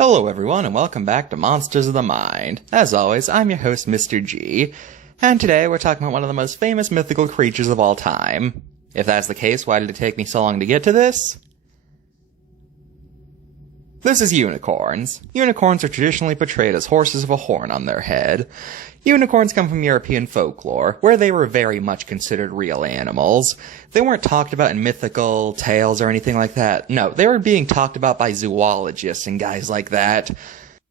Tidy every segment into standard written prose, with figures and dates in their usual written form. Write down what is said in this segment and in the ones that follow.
Hello everyone and welcome back to Monsters of the Mind. As always, I'm your host Mr.G, and today we're talking about one of the most famous mythical creatures of all time. If that's the case, why did it take me so long to get to this? This is unicorns. Unicorns are traditionally portrayed as horses with a horn on their head. Unicorns come from European folklore, where they were very much considered real animals. They weren't talked about in mythical tales or anything like that. No, they were being talked about by zoologists and guys like that.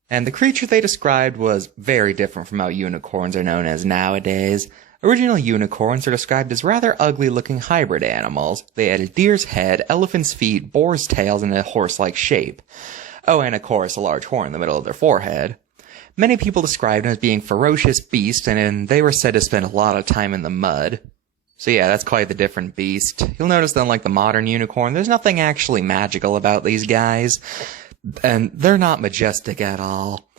And the creature they described was very different from how unicorns are known as nowadays. Original unicorns are described as rather ugly-looking hybrid animals. They had a deer's head, elephant's feet, boar's tails, and a horse-like shape. Oh, and of course, a large horn in the middle of their forehead. Many people described them as being ferocious beasts, and they were said to spend a lot of time in the mud. So yeah, that's quite the different beast. You'll notice that unlike the modern unicorn, there's nothing actually magical about these guys, and they're not majestic at all.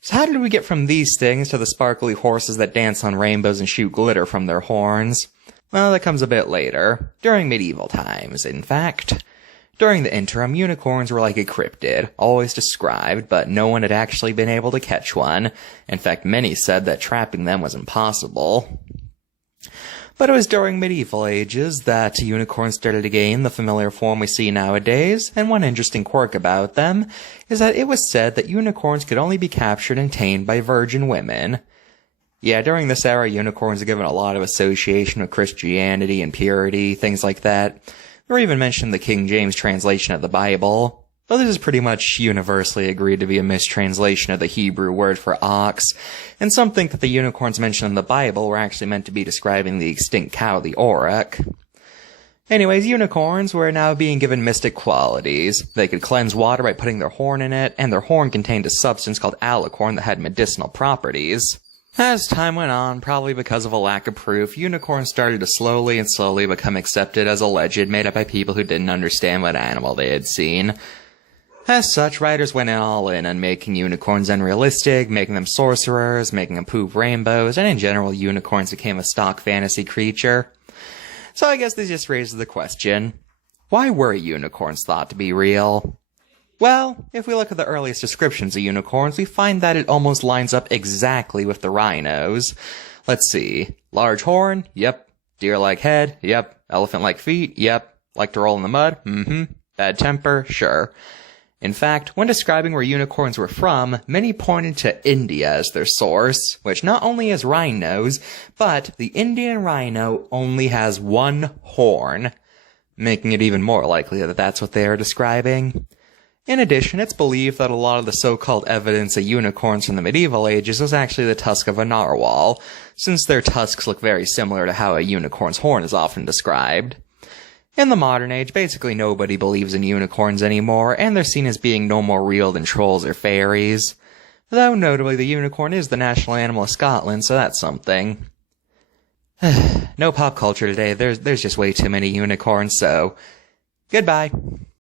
So how did we get from these things to the sparkly horses that dance on rainbows and shoot glitter from their horns? Well, that comes a bit later. During medieval times, in fact. During the interim, unicorns were like a cryptid, always described, but no one had actually been able to catch one. In fact, many said that trapping them was impossible. But it was during medieval ages that unicorns started to gain the familiar form we see nowadays, and one interesting quirk about them is that it was said that unicorns could only be captured and tamed by virgin women. Yeah, during this era, unicorns are given a lot of association with Christianity and purity, things like that. Or even mentioned the King James translation of the Bible. But this is pretty much universally agreed to be a mistranslation of the Hebrew word for ox, and some think that the unicorns mentioned in the Bible were actually meant to be describing the extinct cow, the auroch. Anyways, unicorns were now being given mystic qualities. They could cleanse water by putting their horn in it, and their horn contained a substance called alicorn that had medicinal properties. As time went on, probably because of a lack of proof, unicorns started to slowly become accepted as alleged, made up by people who didn't understand what animal they had seen. As such, writers went all in on making unicorns unrealistic, making them sorcerers, making them poop rainbows, and in general, unicorns became a stock fantasy creature. So I guess this just raises the question, why were unicorns thought to be real? Well, if we look at the earliest descriptions of unicorns, we find that it almost lines up exactly with the rhinos. Let's see. Large horn? Yep. Deer-like head? Yep. Elephant-like feet? Yep. Like to roll in the mud? Mm-hmm. Bad temper? Sure. In fact, when describing where unicorns were from, many pointed to India as their source, which not only has rhinos, but the Indian rhino only has one horn, making it even more likely that that's what they are describing. In addition, it's believed that a lot of the so-called evidence of unicorns from the medieval ages was actually the tusk of a narwhal, since their tusks look very similar to how a unicorn's horn is often described. In the modern age, basically nobody believes in unicorns anymore, and they're seen as being no more real than trolls or fairies. Though, notably, the unicorn is the national animal of Scotland, so that's something. No pop culture today, there's just way too many unicorns, so goodbye.